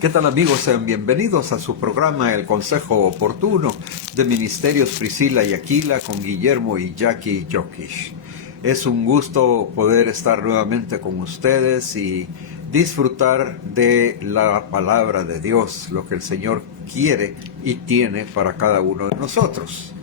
¿Qué tal, amigos? Sean bienvenidos a su programa El Consejo Oportuno de Ministerios Priscila y Aquila con Guillermo y Jackie Jokish. Es un gusto poder estar nuevamente con ustedes y disfrutar de la palabra de Dios, lo que el Señor quiere y tiene para cada uno de nosotros.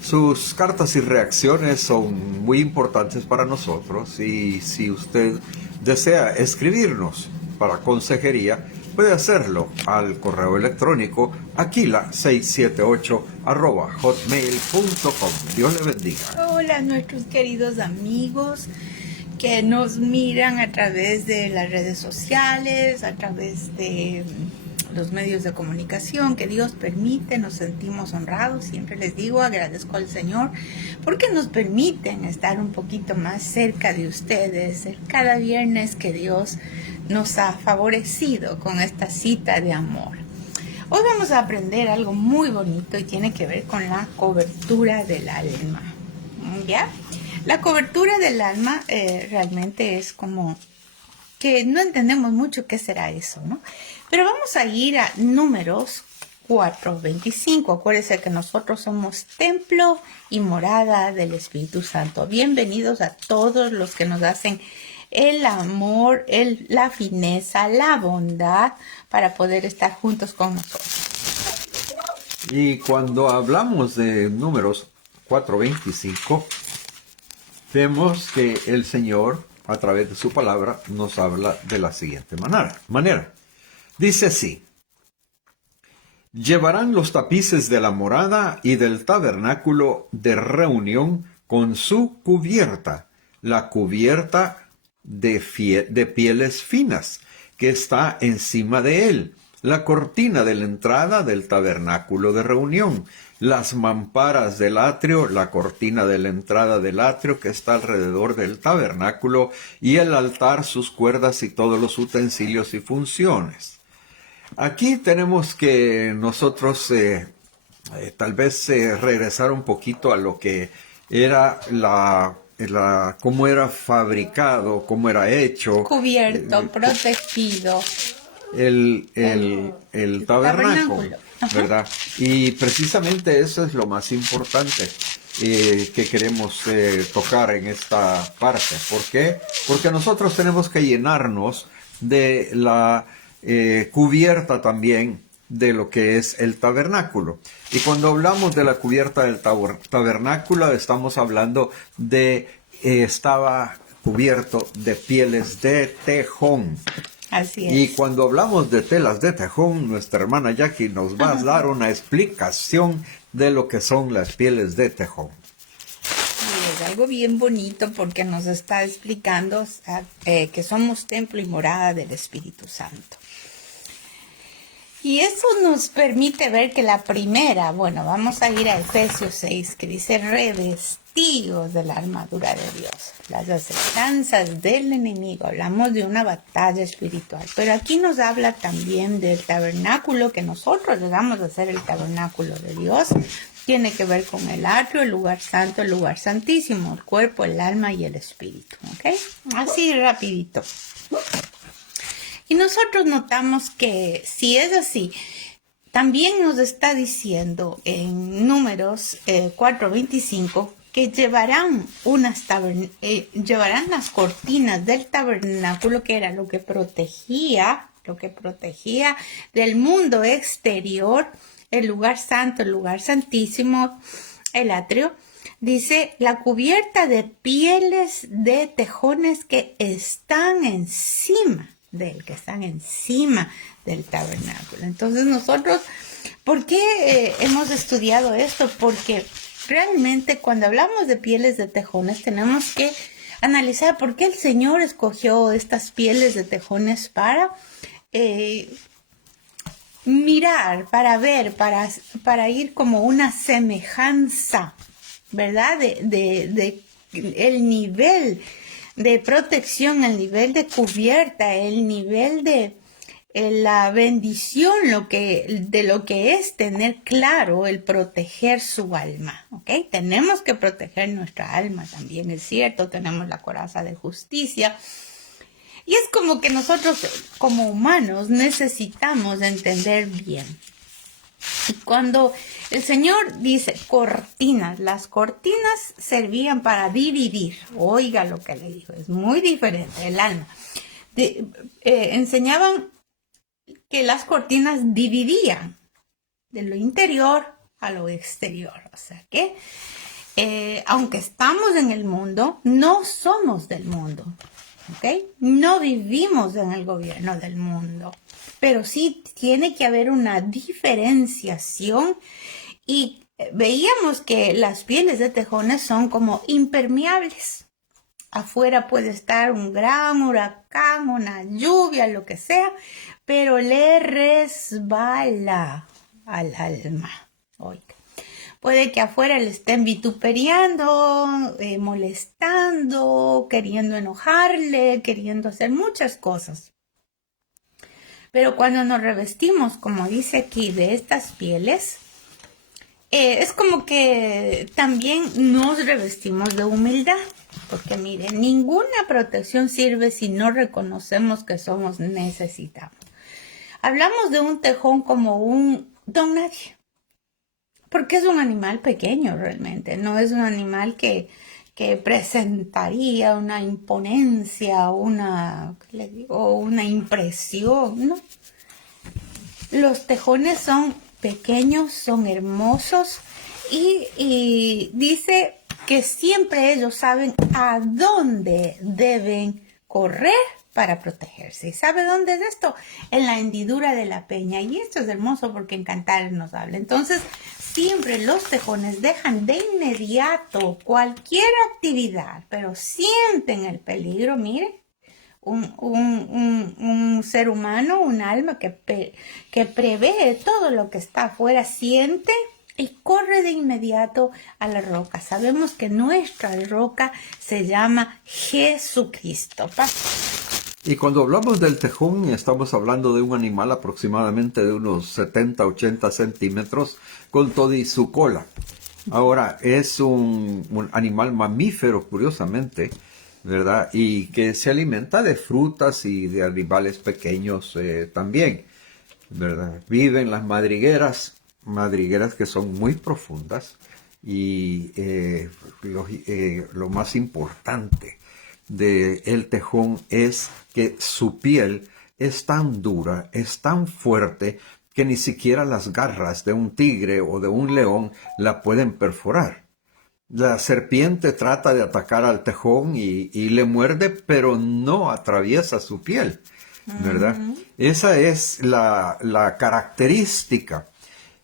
Sus cartas y reacciones son muy importantes para nosotros y si usted desea escribirnos para consejería, puede hacerlo al correo electrónico aquila678@hotmail.com. Dios le bendiga. Hola, nuestros queridos amigos que nos miran a través de las redes sociales, a través de los medios de comunicación que Dios permite. Nos sentimos honrados, siempre les digo, agradezco al Señor porque nos permiten estar un poquito más cerca de ustedes cada viernes que Dios nos ha favorecido con esta cita de amor. Hoy vamos a aprender algo muy bonito y tiene que ver con la cobertura del alma. ¿Ya? La cobertura del alma realmente es como que no entendemos mucho qué será eso, ¿no? Pero vamos a ir a Números 4:25. Acuérdense que nosotros somos templo y morada del Espíritu Santo. Bienvenidos a todos los que nos hacen el amor, la fineza, la bondad para poder estar juntos con nosotros. Y cuando hablamos de Números 4:25, vemos que el Señor, a través de su palabra, nos habla de la siguiente manera. Dice así: llevarán los tapices de la morada y del tabernáculo de reunión con su cubierta, la cubierta de pieles finas, que está encima de él, la cortina de la entrada del tabernáculo de reunión, las mamparas del atrio, la cortina de la entrada del atrio que está alrededor del tabernáculo, y el altar, sus cuerdas y todos los utensilios y funciones. Aquí tenemos que nosotros tal vez regresar un poquito a lo que era cómo era fabricado, cómo era hecho. Cubierto, protegido. El tabernáculo, ¿verdad? Y precisamente eso es lo más importante que queremos tocar en esta parte. ¿Por qué? Porque nosotros tenemos que llenarnos de la cubierta también de lo que es el tabernáculo. Y cuando hablamos de la cubierta del tabernáculo, estamos hablando de estaba cubierto de pieles de tejón. Así es. Y cuando hablamos de telas de tejón, nuestra hermana Jackie nos va a dar una explicación de lo que son las pieles de tejón. Y es algo bien bonito porque nos está explicando que somos templo y morada del Espíritu Santo. Y eso nos permite ver que la primera, vamos a ir a Efesios 6, que dice revestidos de la armadura de Dios, las acechanzas del enemigo. Hablamos de una batalla espiritual, pero aquí nos habla también del tabernáculo, que nosotros llegamos a ser el tabernáculo de Dios. Tiene que ver con el atrio, el lugar santo, el lugar santísimo, el cuerpo, el alma y el espíritu, ¿ok? Así rapidito. Y nosotros notamos que si es así, también nos está diciendo en Números 4:25 que llevarán las cortinas del tabernáculo, que era lo que protegía del mundo exterior, el lugar santo, el lugar santísimo, el atrio. Dice, la cubierta de pieles de tejones que están encima del tabernáculo. Entonces nosotros, ¿por qué hemos estudiado esto? Porque realmente cuando hablamos de pieles de tejones tenemos que analizar por qué el Señor escogió estas pieles de tejones para mirar, para ver, para ir como una semejanza, ¿verdad? De el nivel de protección, el nivel de cubierta, el nivel de la bendición, de lo que es tener claro el proteger su alma, ¿ok? Tenemos que proteger nuestra alma también, es cierto, tenemos la coraza de justicia. Y es como que nosotros como humanos necesitamos entender bien. Y cuando el Señor dice cortinas, las cortinas servían para dividir. Oiga lo que le dijo, es muy diferente el alma. Enseñaban que las cortinas dividían de lo interior a lo exterior. O sea que, aunque estamos en el mundo, no somos del mundo. ¿Ok? No vivimos en el gobierno del mundo. Pero sí tiene que haber una diferenciación. Y veíamos que las pieles de tejones son como impermeables. Afuera puede estar un gran huracán, una lluvia, lo que sea, pero le resbala al alma. Oiga. Puede que afuera le estén vituperiando, molestando, queriendo enojarle, queriendo hacer muchas cosas. Pero cuando nos revestimos, como dice aquí, de estas pieles, es como que también nos revestimos de humildad. Porque miren, ninguna protección sirve si no reconocemos que somos necesitados. Hablamos de un tejón como un don nadie. Porque es un animal pequeño realmente. No es un animal que presentaría una imponencia, una impresión, ¿no? Los tejones son pequeños, son hermosos y dice que siempre ellos saben a dónde deben correr para protegerse. ¿Y sabe dónde es esto? En la hendidura de la peña. Y esto es hermoso porque en Cantares nos habla. Entonces, siempre los tejones dejan de inmediato cualquier actividad, pero sienten el peligro. Mire, un ser humano, un alma que prevé todo lo que está afuera, siente y corre de inmediato a la roca. Sabemos que nuestra roca se llama Jesucristo. Y cuando hablamos del tejón, estamos hablando de un animal aproximadamente de unos 70-80 centímetros con toda y su cola. Ahora, es un animal mamífero, curiosamente, ¿verdad? Y que se alimenta de frutas y de animales pequeños también, ¿verdad? Vive en las madrigueras que son muy profundas y lo más importante del tejón es que su piel es tan dura, es tan fuerte, que ni siquiera las garras de un tigre o de un león la pueden perforar. La serpiente trata de atacar al tejón y le muerde, pero no atraviesa su piel, ¿verdad? Esa es la característica.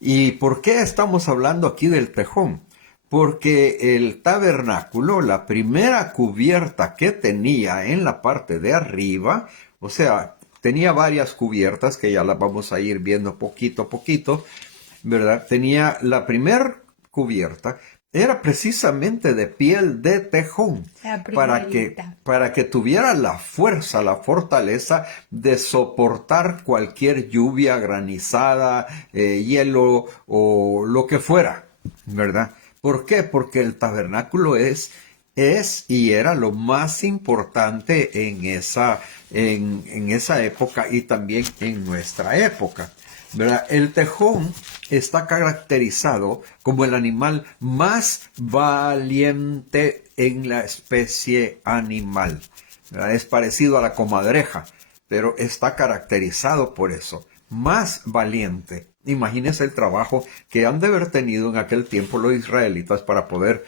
¿Y por qué estamos hablando aquí del tejón? Porque el tabernáculo, la primera cubierta que tenía en la parte de arriba, o sea, tenía varias cubiertas que ya las vamos a ir viendo poquito a poquito, ¿verdad? Tenía la primera cubierta, era precisamente de piel de tejón, para que tuviera la fuerza, la fortaleza de soportar cualquier lluvia, granizada, hielo o lo que fuera, ¿verdad? ¿Por qué? Porque el tabernáculo es y era lo más importante en esa época y también en nuestra época, ¿verdad? El tejón está caracterizado como el animal más valiente en la especie animal, ¿verdad? Es parecido a la comadreja, pero está caracterizado por eso, más valiente. Imagínense el trabajo que han de haber tenido en aquel tiempo los israelitas para poder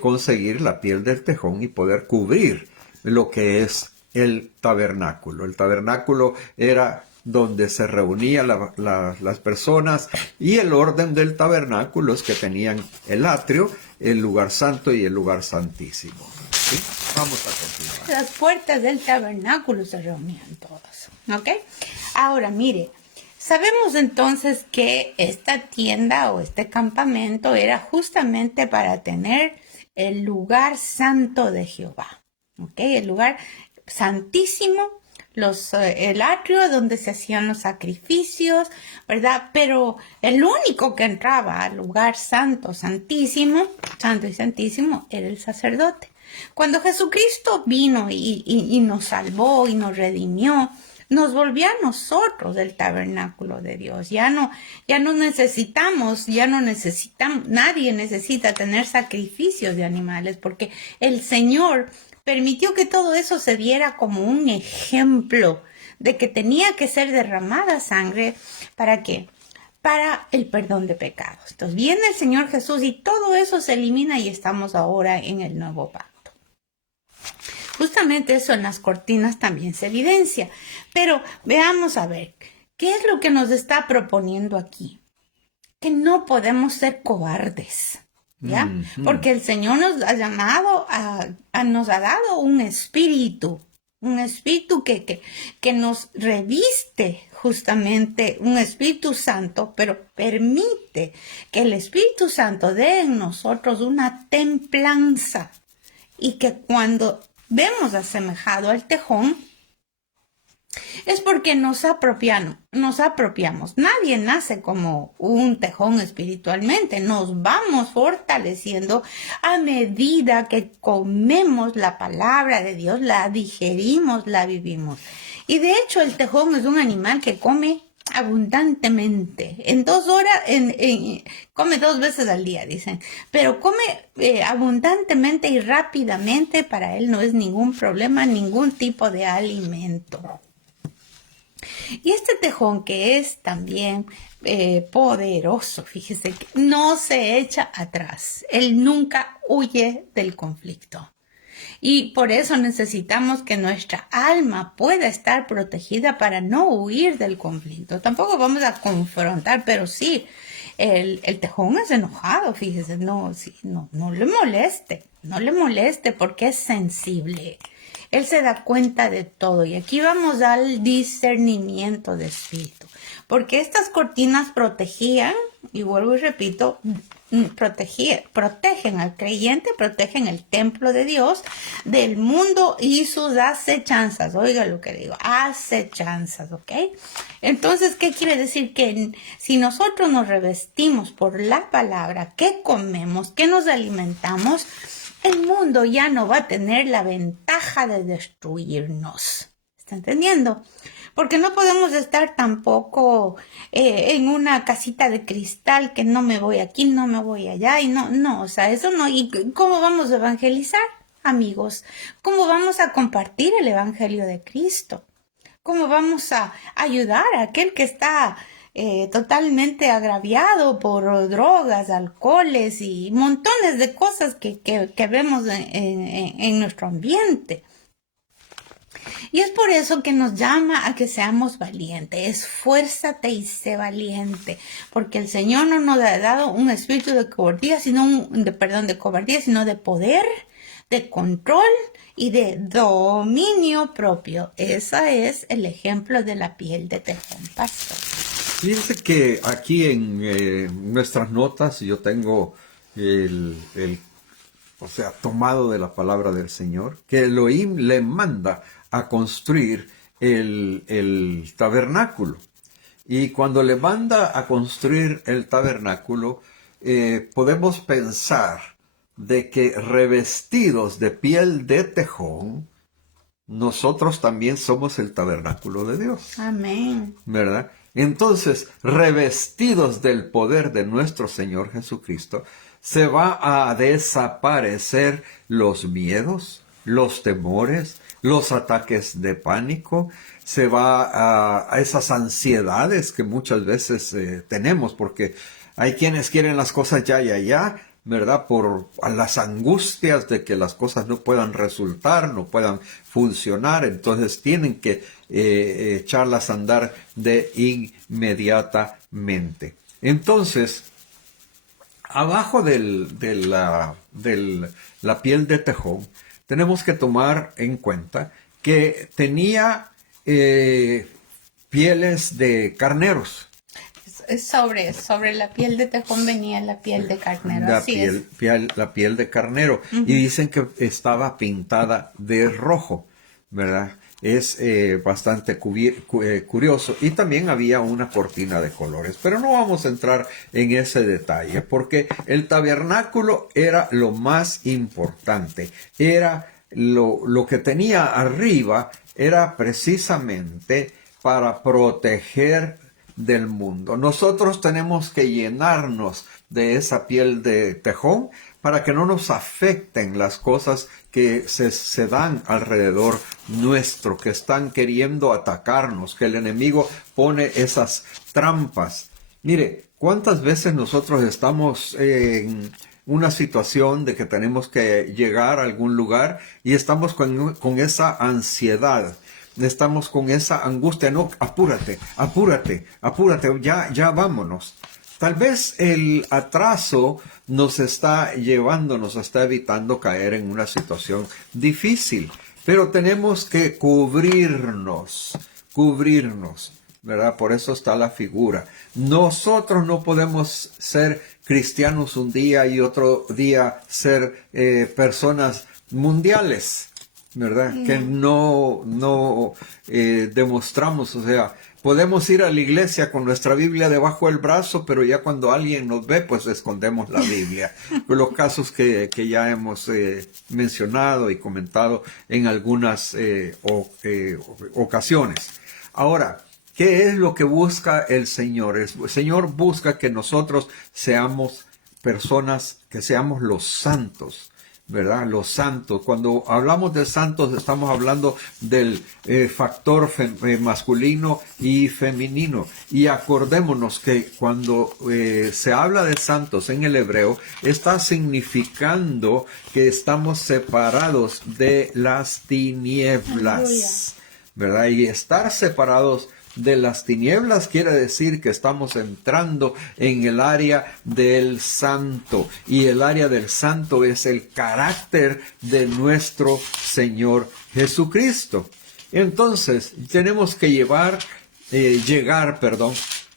conseguir la piel del tejón y poder cubrir lo que es el tabernáculo. El tabernáculo era donde se reunían las personas, y el orden del tabernáculo es que tenían el atrio, el lugar santo y el lugar santísimo. ¿Sí? Vamos a continuar. Las puertas del tabernáculo se reunían todas, ¿ok? Ahora, mire, sabemos entonces que esta tienda o este campamento era justamente para tener el lugar santo de Jehová, ¿ok? El lugar santísimo, el atrio donde se hacían los sacrificios, ¿verdad? Pero el único que entraba al lugar santo, santísimo, santo y santísimo, era el sacerdote. Cuando Jesucristo vino y nos salvó y nos redimió, nos volvió a nosotros el tabernáculo de Dios. Ya no necesitamos, nadie necesita tener sacrificios de animales, porque el Señor permitió que todo eso se diera como un ejemplo de que tenía que ser derramada sangre. ¿Para qué? Para el perdón de pecados. Entonces viene el Señor Jesús y todo eso se elimina y estamos ahora en el nuevo pacto. Justamente eso en las cortinas también se evidencia. Pero veamos a ver, ¿qué es lo que nos está proponiendo aquí? Que no podemos ser cobardes, ¿ya? Porque el Señor nos ha llamado, nos ha dado un espíritu que nos reviste justamente, un Espíritu Santo, pero permite que el Espíritu Santo dé en nosotros una templanza y que cuando vemos asemejado al tejón, es porque nos apropiamos. Nadie nace como un tejón espiritualmente. Nos vamos fortaleciendo a medida que comemos la palabra de Dios, la digerimos, la vivimos. Y de hecho el tejón es un animal que come abundantemente. En 2 horas, come 2 veces al día, dicen. Pero come abundantemente y rápidamente. Para él no es ningún problema, ningún tipo de alimento. Y este tejón, que es también poderoso, fíjese que no se echa atrás. Él nunca huye del conflicto. Y por eso necesitamos que nuestra alma pueda estar protegida para no huir del conflicto. Tampoco vamos a confrontar, pero sí, el tejón es enojado, fíjese, no le moleste porque es sensible. Él se da cuenta de todo. Y aquí vamos al discernimiento de espíritu. Porque estas cortinas protegían, y vuelvo y repito, protegen al creyente, protegen el templo de Dios del mundo y sus acechanzas. Oiga lo que digo, acechanzas, ¿ok? Entonces, ¿qué quiere decir? Que si nosotros nos revestimos por la palabra, que comemos, que nos alimentamos, el mundo ya no va a tener la ventaja de destruirnos. ¿Está entendiendo? Porque no podemos estar tampoco en una casita de cristal que no me voy aquí, no me voy allá, y no, o sea, eso no. ¿Y cómo vamos a evangelizar, amigos? ¿Cómo vamos a compartir el evangelio de Cristo? ¿Cómo vamos a ayudar a aquel que está totalmente agraviado por drogas, alcoholes y montones de cosas que vemos en nuestro ambiente? Y es por eso que nos llama a que seamos valientes. Esfuérzate y sé valiente, porque el Señor no nos ha dado un espíritu de cobardía, sino de poder, de control y de dominio propio. Ese es el ejemplo de la piel de tejón, pastor. Fíjense que aquí en nuestras notas yo tengo tomado de la palabra del Señor, que Elohim le manda a construir el tabernáculo. Y cuando le manda a construir el tabernáculo, podemos pensar de que revestidos de piel de tejón, nosotros también somos el tabernáculo de Dios. Amén. ¿Verdad? Entonces, revestidos del poder de nuestro Señor Jesucristo, se va a desaparecer los miedos, los temores, los ataques de pánico, se va a esas ansiedades que muchas veces tenemos, porque hay quienes quieren las cosas ya, ¿verdad? Por las angustias de que las cosas no puedan resultar, no puedan funcionar, entonces tienen que echarlas a andar de inmediatamente. Entonces, abajo de la piel de tejón, tenemos que tomar en cuenta que tenía pieles de carneros. Sobre la piel de tejón venía la piel de carnero. La piel de carnero. Y dicen que estaba pintada de rojo, ¿verdad? Es bastante curioso. Y también había una cortina de colores. Pero no vamos a entrar en ese detalle porque el tabernáculo era lo más importante. Era lo que tenía arriba, era precisamente para proteger del mundo. Nosotros tenemos que llenarnos de esa piel de tejón para que no nos afecten las cosas que se dan alrededor nuestro, que están queriendo atacarnos, que el enemigo pone esas trampas. Mire, ¿cuántas veces nosotros estamos en una situación de que tenemos que llegar a algún lugar y estamos con esa ansiedad? Estamos con esa angustia, no, apúrate, ya vámonos. Tal vez el atraso nos está evitando caer en una situación difícil, pero tenemos que cubrirnos, ¿verdad? Por eso está la figura. Nosotros no podemos ser cristianos un día y otro día ser personas mundiales, ¿verdad? No. Que no demostramos, o sea, podemos ir a la iglesia con nuestra Biblia debajo del brazo, pero ya cuando alguien nos ve, pues escondemos la Biblia. Los casos que ya hemos mencionado y comentado en algunas ocasiones. Ahora, ¿qué es lo que busca el Señor? El Señor busca que nosotros seamos personas, que seamos los santos, ¿verdad? Los santos. Cuando hablamos de santos estamos hablando del factor masculino y femenino. Y acordémonos que cuando se habla de santos en el hebreo, está significando que estamos separados de las tinieblas, ¿verdad? Y estar separados de las tinieblas quiere decir que estamos entrando en el área del santo, y el área del santo es el carácter de nuestro Señor Jesucristo. Entonces tenemos que llegar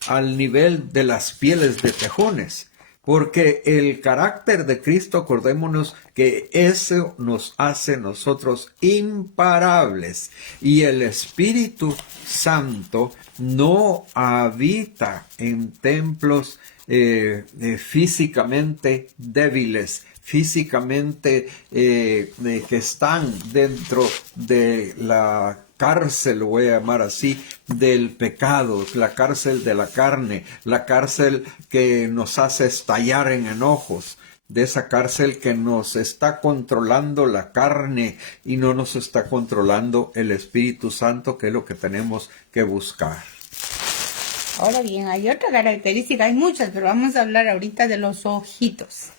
al nivel de las pieles de tejones, porque el carácter de Cristo, acordémonos que eso nos hace nosotros imparables. Y el Espíritu Santo no habita en templos físicamente débiles, físicamente que están dentro de la cárcel, lo voy a llamar así, del pecado, la cárcel de la carne, la cárcel que nos hace estallar en enojos, de esa cárcel que nos está controlando la carne y no nos está controlando el Espíritu Santo, que es lo que tenemos que buscar. Ahora bien, hay otra característica, hay muchas, pero vamos a hablar ahorita de los ojitos.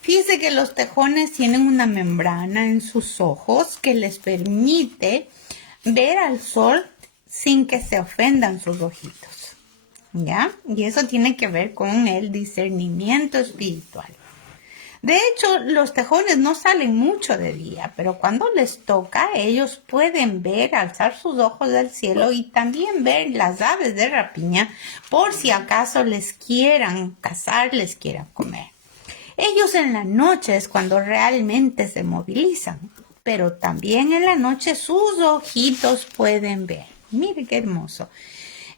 Fíjense que los tejones tienen una membrana en sus ojos que les permite ver al sol sin que se ofendan sus ojitos, ¿ya? Y eso tiene que ver con el discernimiento espiritual. De hecho, los tejones no salen mucho de día, pero cuando les toca, ellos pueden ver, alzar sus ojos del cielo y también ver las aves de rapiña por si acaso les quieran cazar, les quieran comer. Ellos en la noche es cuando realmente se movilizan, pero también en la noche sus ojitos pueden ver. Mire qué hermoso.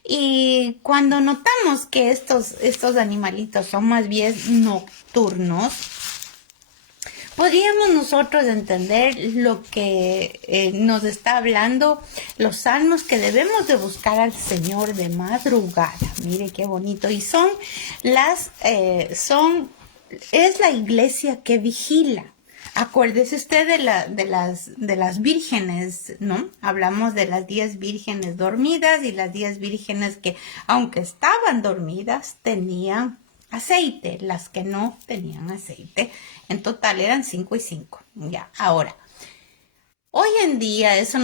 Y cuando notamos que estos animalitos son más bien nocturnos, podríamos nosotros entender lo que nos está hablando los salmos, que debemos de buscar al Señor de madrugada. Mire qué bonito. Y es la iglesia que vigila. Acuérdese usted de las vírgenes, ¿no? Hablamos de las 10 vírgenes dormidas y las 10 vírgenes que, aunque estaban dormidas, tenían aceite. Las que no tenían aceite, en total eran 5 y 5. Ya, ahora, hoy en día eso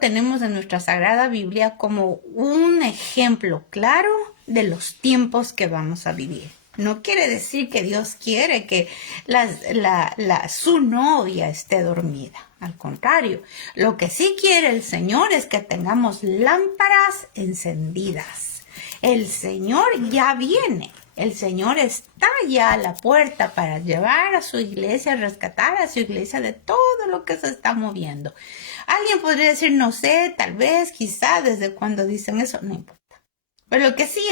tenemos en nuestra Sagrada Biblia como un ejemplo claro de los tiempos que vamos a vivir. No quiere decir que Dios quiere que su novia esté dormida. Al contrario, lo que sí quiere el Señor es que tengamos lámparas encendidas. El Señor ya viene. El Señor está ya a la puerta para llevar a su iglesia, rescatar a su iglesia de todo lo que se está moviendo. Alguien podría decir, no sé, tal vez, quizá, desde cuando dicen eso, no importa. Pero lo que sí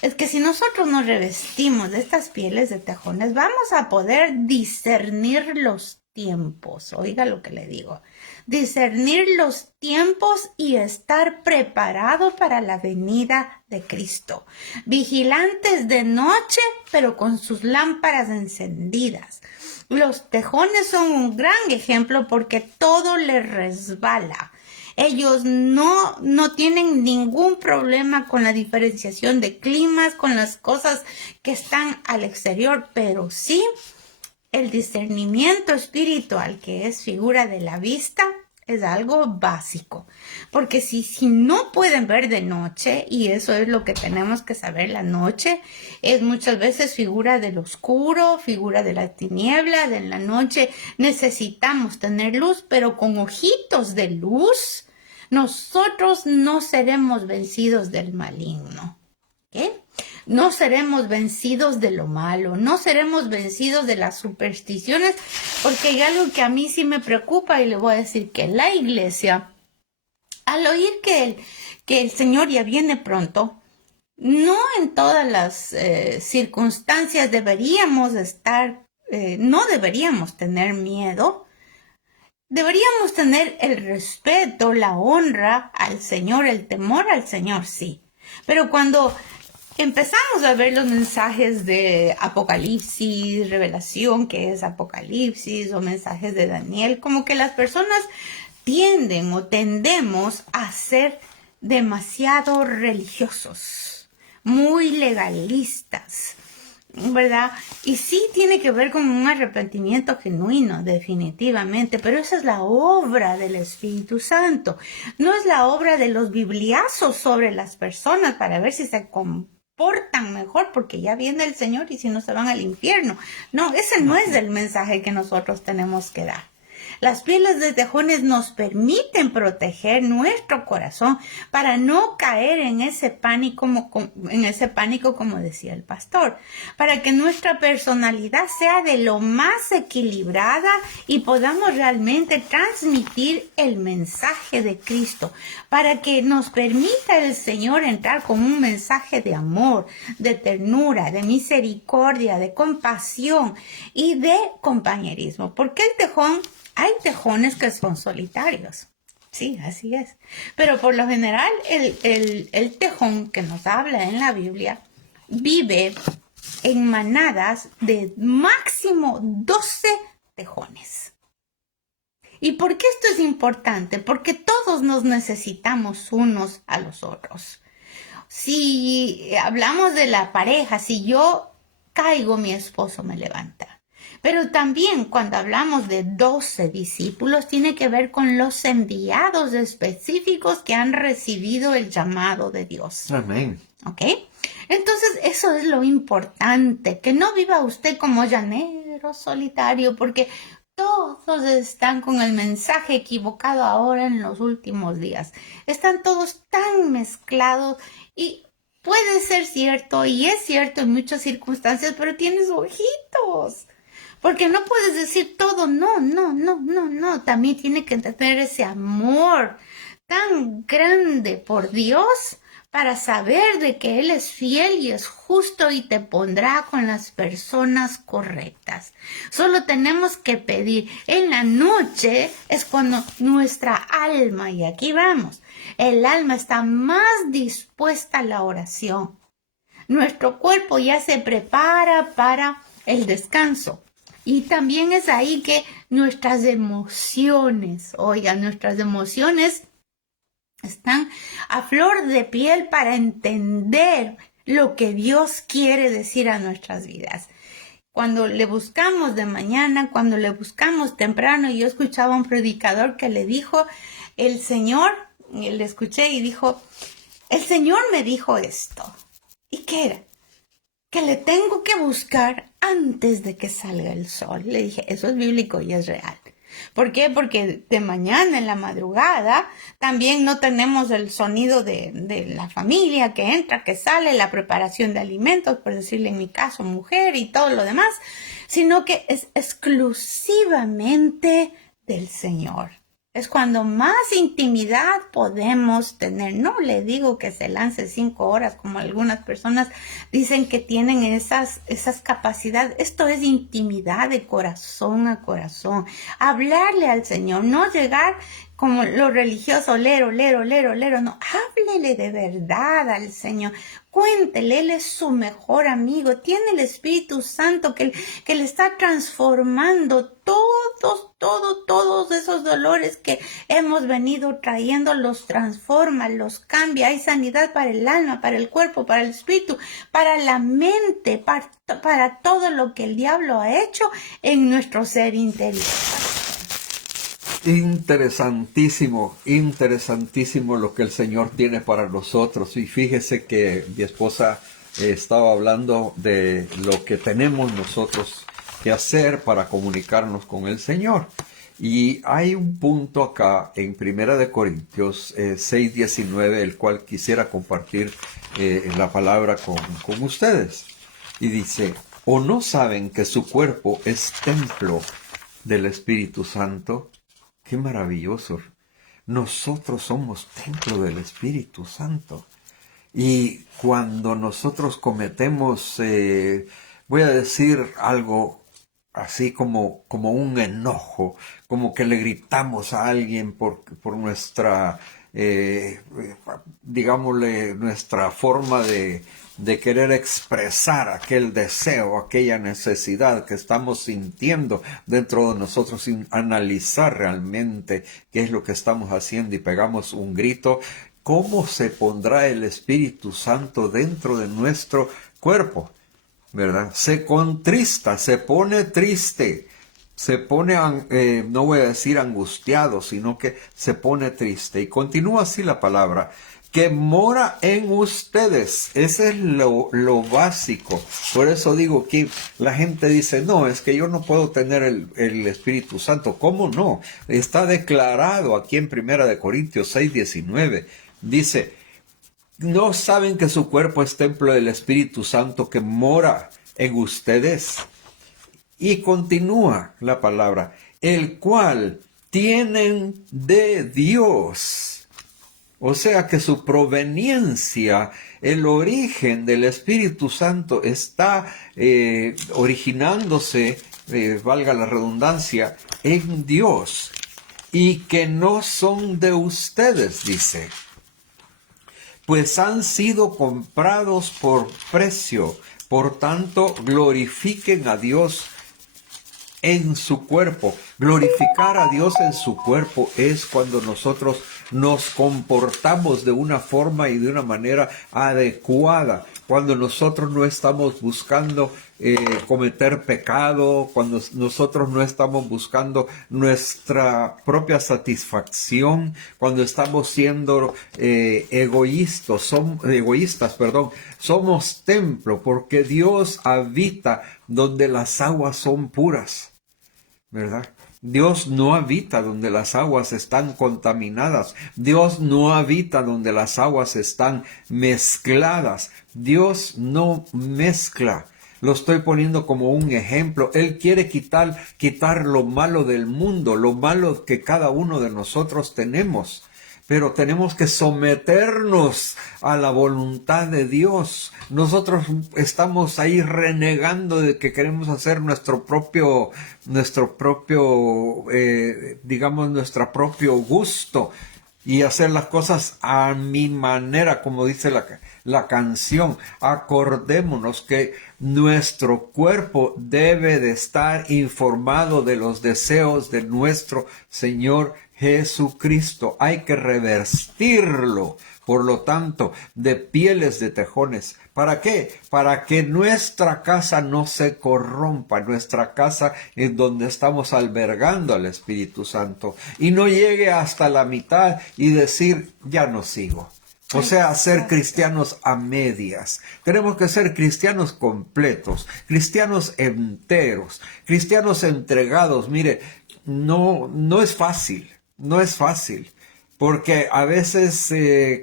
es que si nosotros nos revestimos de estas pieles de tejones, vamos a poder discernir los tiempos. Oiga lo que le digo. Discernir los tiempos y estar preparado para la venida de Cristo. Vigilantes de noche, pero con sus lámparas encendidas. Los tejones son un gran ejemplo porque todo les resbala. Ellos no tienen ningún problema con la diferenciación de climas, con las cosas que están al exterior, pero sí el discernimiento espiritual, que es figura de la vista, es algo básico. Porque si no pueden ver de noche, y eso es lo que tenemos que saber, la noche es muchas veces figura del oscuro, figura de las tinieblas. En la noche necesitamos tener luz, pero con ojitos de luz, nosotros no seremos vencidos del maligno. ¿Qué? No seremos vencidos de lo malo, no seremos vencidos de las supersticiones, porque hay algo que a mí sí me preocupa y le voy a decir que la iglesia, al oír que el Señor ya viene pronto, no en todas las circunstancias deberíamos estar, no deberíamos tener miedo. Deberíamos tener el respeto, la honra al Señor, el temor al Señor, sí. Pero cuando empezamos a ver los mensajes de Apocalipsis, Revelación, que es Apocalipsis, o mensajes de Daniel, como que las personas tienden o tendemos a ser demasiado religiosos, muy legalistas, ¿verdad? Y sí tiene que ver con un arrepentimiento genuino, definitivamente, pero esa es la obra del Espíritu Santo. No es la obra de los bibliazos sobre las personas para ver si se comportan mejor porque ya viene el Señor y si no se van al infierno. No, ese no es el mensaje que nosotros tenemos que dar. Las pieles de tejones nos permiten proteger nuestro corazón para no caer en ese pánico, como decía el pastor, para que nuestra personalidad sea de lo más equilibrada y podamos realmente transmitir el mensaje de Cristo, para que nos permita el Señor entrar con un mensaje de amor, de ternura, de misericordia, de compasión y de compañerismo, porque hay tejones que son solitarios. Sí, así es. Pero por lo general, el tejón que nos habla en la Biblia vive en manadas de máximo 12 tejones. ¿Y por qué esto es importante? Porque todos nos necesitamos unos a los otros. Si hablamos de la pareja, si yo caigo, mi esposo me levanta. Pero también cuando hablamos de 12 discípulos, tiene que ver con los enviados específicos que han recibido el llamado de Dios. Amén. ¿Ok? Entonces, eso es lo importante, que no viva usted como llanero solitario, porque todos están con el mensaje equivocado ahora en los últimos días. Están todos tan mezclados y puede ser cierto, y es cierto en muchas circunstancias, pero tienes ojitos. Porque no puedes decir todo, no. También tiene que tener ese amor tan grande por Dios para saber de que Él es fiel y es justo y te pondrá con las personas correctas. Solo tenemos que pedir. En la noche es cuando nuestra alma, y aquí vamos, el alma está más dispuesta a la oración. Nuestro cuerpo ya se prepara para el descanso. Y también es ahí que nuestras emociones están a flor de piel para entender lo que Dios quiere decir a nuestras vidas. Cuando le buscamos de mañana, cuando le buscamos temprano, yo escuchaba a un predicador que le dijo, le escuché y dijo, el Señor me dijo esto. ¿Y qué era? Que le tengo que buscar antes de que salga el sol. Le dije, eso es bíblico y es real. ¿Por qué? Porque de mañana en la madrugada también no tenemos el sonido de la familia que entra, que sale, la preparación de alimentos, por decirle en mi caso, mujer y todo lo demás, sino que es exclusivamente del Señor. Es cuando más intimidad podemos tener. No le digo que se lance 5 horas como algunas personas dicen que tienen esas capacidades. Esto es intimidad de corazón a corazón. Hablarle al Señor, no llegar como lo religioso, lero. No, háblele de verdad al Señor. Cuéntele, Él es su mejor amigo. Tiene el Espíritu Santo que le está transformando todos esos dolores que hemos venido trayendo, los transforma, los cambia. Hay sanidad para el alma, para el cuerpo, para el espíritu, para la mente, para todo lo que el diablo ha hecho en nuestro ser interior. Interesantísimo lo que el Señor tiene para nosotros. Y fíjese que mi esposa estaba hablando de lo que tenemos nosotros que hacer para comunicarnos con el Señor. Y hay un punto acá en 1 Corintios 6:19, el cual quisiera compartir la palabra con ustedes. Y dice, ¿o no saben que su cuerpo es templo del Espíritu Santo? ¡Qué maravilloso! Nosotros somos templo del Espíritu Santo. Y cuando nosotros cometemos, voy a decir algo así como un enojo, como que le gritamos a alguien por nuestra, digámosle, nuestra forma de querer expresar aquel deseo, aquella necesidad que estamos sintiendo dentro de nosotros sin analizar realmente qué es lo que estamos haciendo y pegamos un grito. ¿Cómo se pondrá el Espíritu Santo dentro de nuestro cuerpo? ¿Verdad? Se contrista, se pone triste, se pone, no voy a decir angustiado, sino que se pone triste. Y continúa así la palabra, que mora en ustedes. Ese es lo básico. Por eso digo que la gente dice, no, es que yo no puedo tener el Espíritu Santo. ¿Cómo no? Está declarado aquí en 1 Corintios 6:19. Dice, ¿no saben que su cuerpo es templo del Espíritu Santo que mora en ustedes? Y continúa la palabra, el cual tienen de Dios. O sea que su proveniencia, el origen del Espíritu Santo está originándose, valga la redundancia, en Dios. Y que no son de ustedes, dice. Pues han sido comprados por precio. Por tanto, glorifiquen a Dios en su cuerpo. Glorificar a Dios en su cuerpo es cuando nosotros nos comportamos de una forma y de una manera adecuada. Cuando nosotros no estamos buscando cometer pecado, cuando nosotros no estamos buscando nuestra propia satisfacción, cuando estamos siendo egoístas, somos templo, porque Dios habita donde las aguas son puras, ¿verdad? Dios no habita donde las aguas están contaminadas. Dios no habita donde las aguas están mezcladas. Dios no mezcla. Lo estoy poniendo como un ejemplo. Él quiere quitar lo malo del mundo, lo malo que cada uno de nosotros tenemos. Pero tenemos que someternos a la voluntad de Dios. Nosotros estamos ahí renegando de que queremos hacer nuestro propio gusto y hacer las cosas a mi manera, como dice la canción. Acordémonos que nuestro cuerpo debe de estar informado de los deseos de nuestro Señor Jesucristo. Hay que revestirlo, por lo tanto, de pieles de tejones. ¿Para qué? Para que nuestra casa no se corrompa, nuestra casa en donde estamos albergando al Espíritu Santo, y no llegue hasta la mitad y decir, ya no sigo. O sea, ser cristianos a medias. Tenemos que ser cristianos completos, cristianos enteros, cristianos entregados. Mire, no es fácil, no es fácil. Porque a veces,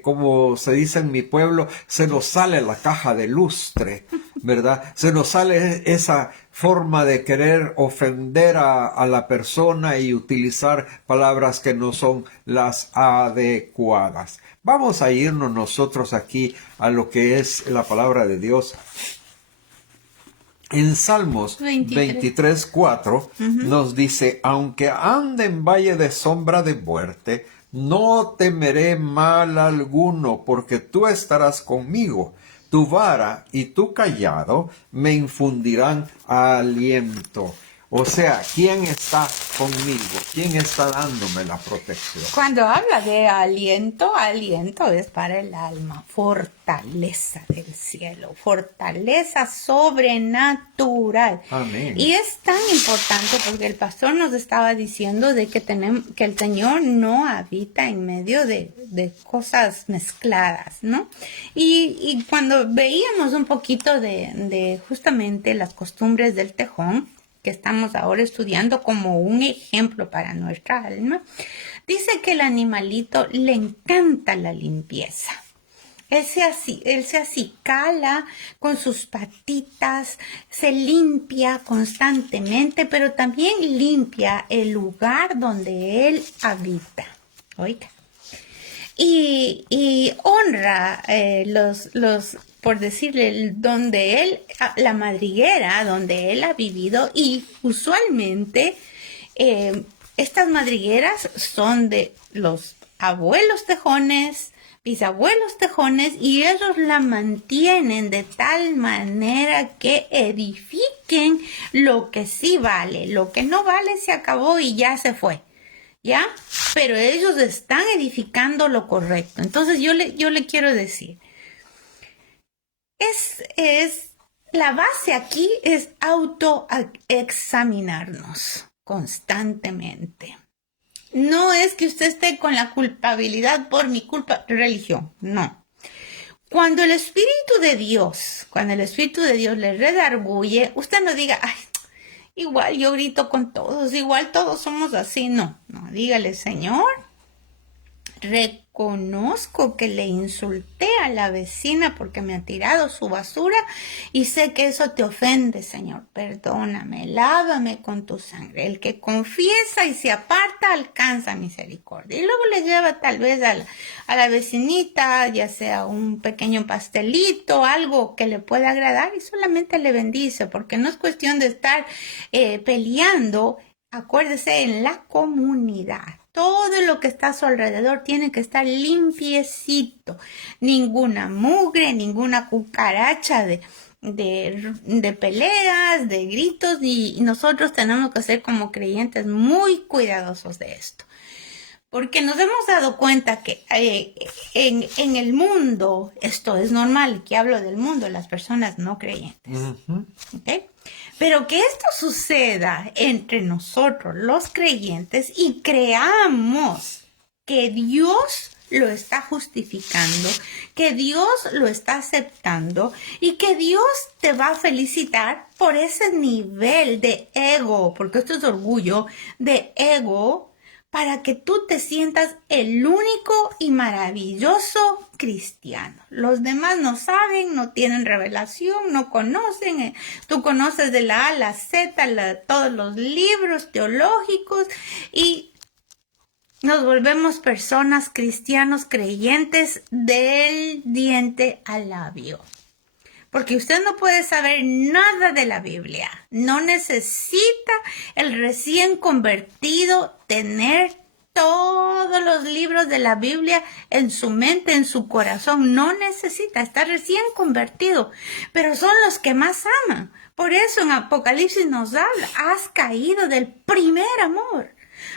como se dice en mi pueblo, se nos sale la caja de lustre, ¿verdad? Se nos sale esa forma de querer ofender a la persona y utilizar palabras que no son las adecuadas. Vamos a irnos nosotros aquí a lo que es la palabra de Dios. En Salmos 23:4 nos dice, aunque ande en valle de sombra de muerte, no temeré mal alguno, porque tú estarás conmigo. Tu vara y tu cayado me infundirán aliento. O sea, ¿quién está conmigo? ¿Quién está dándome la protección? Cuando habla de aliento, aliento es para el alma, fortaleza del cielo, fortaleza sobrenatural. Amén. Y es tan importante porque el pastor nos estaba diciendo de que el Señor no habita en medio de cosas mezcladas, ¿no? Y cuando veíamos un poquito de justamente las costumbres del tejón, que estamos ahora estudiando como un ejemplo para nuestra alma, dice que el animalito le encanta la limpieza. Él se acicala con sus patitas, se limpia constantemente, pero también limpia el lugar donde él habita. Oiga. Y honra por decirle, la madriguera donde él ha vivido, y usualmente estas madrigueras son de los abuelos tejones, bisabuelos tejones, y ellos la mantienen de tal manera que edifiquen lo que sí vale. Lo que no vale se acabó y ya se fue. ¿Ya? Pero ellos están edificando lo correcto. Entonces yo le quiero decir, la base aquí es autoexaminarnos constantemente. No es que usted esté con la culpabilidad por mi culpa, religión, no. Cuando el Espíritu de Dios le redarguye, usted no diga, ay, igual yo grito con todos, igual todos somos así. No, dígale, Señor, reconozco que le insulté a la vecina porque me ha tirado su basura y sé que eso te ofende, Señor. Perdóname, lávame con tu sangre. El que confiesa y se aparta alcanza misericordia. Y luego le lleva tal vez a la vecinita, ya sea un pequeño pastelito, algo que le pueda agradar, y solamente le bendice, porque no es cuestión de estar peleando. Acuérdese, en la comunidad, todo lo que está a su alrededor tiene que estar limpiecito. Ninguna mugre, ninguna cucaracha de peleas, de gritos, y nosotros tenemos que ser como creyentes muy cuidadosos de esto. Porque nos hemos dado cuenta que en el mundo esto es normal, que hablo del mundo, las personas no creyentes. ¿Okay? Pero que esto suceda entre nosotros, los creyentes, y creamos que Dios lo está justificando, que Dios lo está aceptando y que Dios te va a felicitar por ese nivel de ego, porque esto es orgullo, de ego, para que tú te sientas el único y maravilloso cristiano. Los demás no saben, no tienen revelación, no conocen. Tú conoces de la A a la Z, todos los libros teológicos, y nos volvemos personas, cristianos, creyentes del diente al labio. Porque usted no puede saber nada de la Biblia. No necesita el recién convertido tener todos los libros de la Biblia en su mente, en su corazón. No necesita, está recién convertido. Pero son los que más aman. Por eso en Apocalipsis nos habla, has caído del primer amor.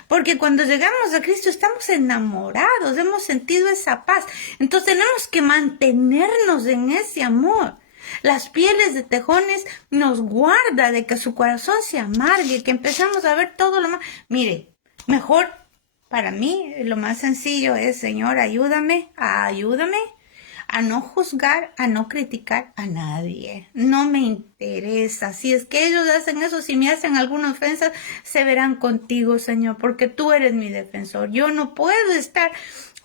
Porque cuando llegamos a Cristo estamos enamorados, hemos sentido esa paz. Entonces tenemos que mantenernos en ese amor. Las pieles de tejones nos guarda de que su corazón se amargue, que empezamos a ver todo lo más. Mire, mejor para mí lo más sencillo es, Señor, ayúdame a no juzgar, a no criticar a nadie. No me interesa. Si es que ellos hacen eso, si me hacen alguna ofensa, se verán contigo, Señor, porque tú eres mi defensor. Yo no puedo estar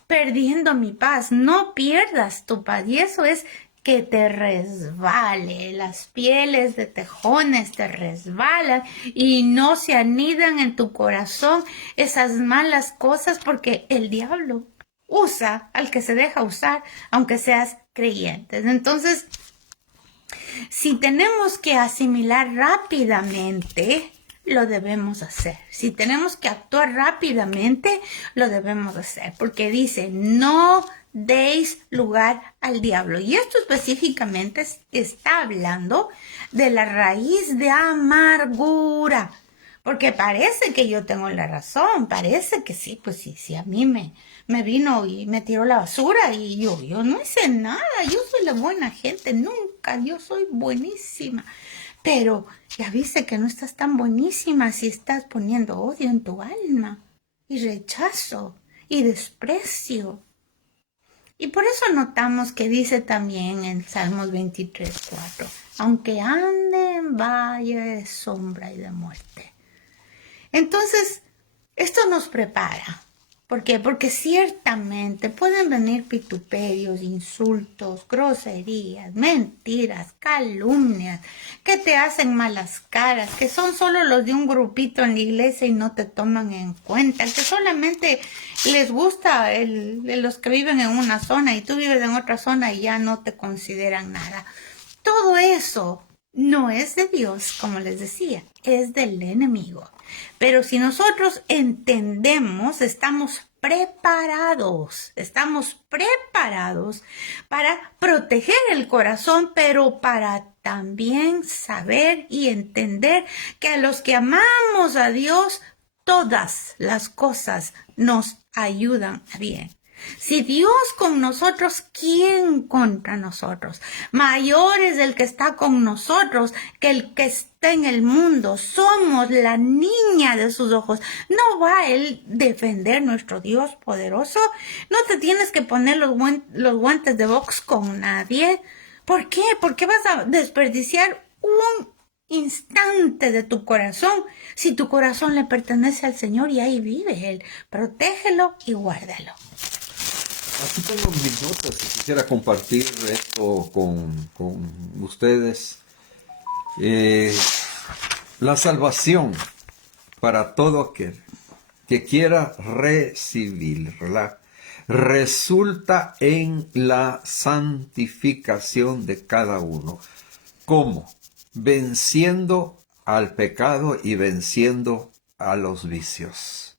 perdiendo mi paz. No pierdas tu paz. Y eso es que te resbale, las pieles de tejones te resbalan y no se anidan en tu corazón esas malas cosas, porque el diablo usa al que se deja usar, aunque seas creyente. Entonces, si tenemos que asimilar rápidamente, lo debemos hacer. Si tenemos que actuar rápidamente, lo debemos hacer, porque dice, no deis lugar al diablo. Y esto específicamente está hablando de la raíz de amargura. Porque parece que yo tengo la razón, parece que sí, pues sí, sí, a mí me vino y me tiró la basura y yo no hice nada, yo soy la buena gente, nunca, yo soy buenísima. Pero ya viste que no estás tan buenísima si estás poniendo odio en tu alma y rechazo y desprecio. Y por eso notamos que dice también en Salmos 23:4, aunque ande en valle de sombra y de muerte. Entonces, esto nos prepara. ¿Por qué? Porque ciertamente pueden venir vituperios, insultos, groserías, mentiras, calumnias, que te hacen malas caras, que son solo los de un grupito en la iglesia y no te toman en cuenta, que solamente les gusta los que viven en una zona y tú vives en otra zona y ya no te consideran nada. Todo eso no es de Dios, como les decía, es del enemigo. Pero si nosotros entendemos, estamos preparados para proteger el corazón, pero para también saber y entender que a los que amamos a Dios, todas las cosas nos ayudan a bien. Si Dios con nosotros, ¿quién contra nosotros? Mayor es el que está con nosotros que el que está en el mundo. Somos la niña de sus ojos. ¿No va a Él defender nuestro Dios poderoso? No te tienes que poner los guantes de box con nadie. ¿Por qué? ¿Por qué vas a desperdiciar un instante de tu corazón si tu corazón le pertenece al Señor y ahí vive Él? Protégelo y guárdalo. Aquí tengo mis notas y quisiera compartir esto con ustedes. La salvación para todo aquel que quiera recibirla resulta en la santificación de cada uno. ¿Cómo? Venciendo al pecado y venciendo a los vicios.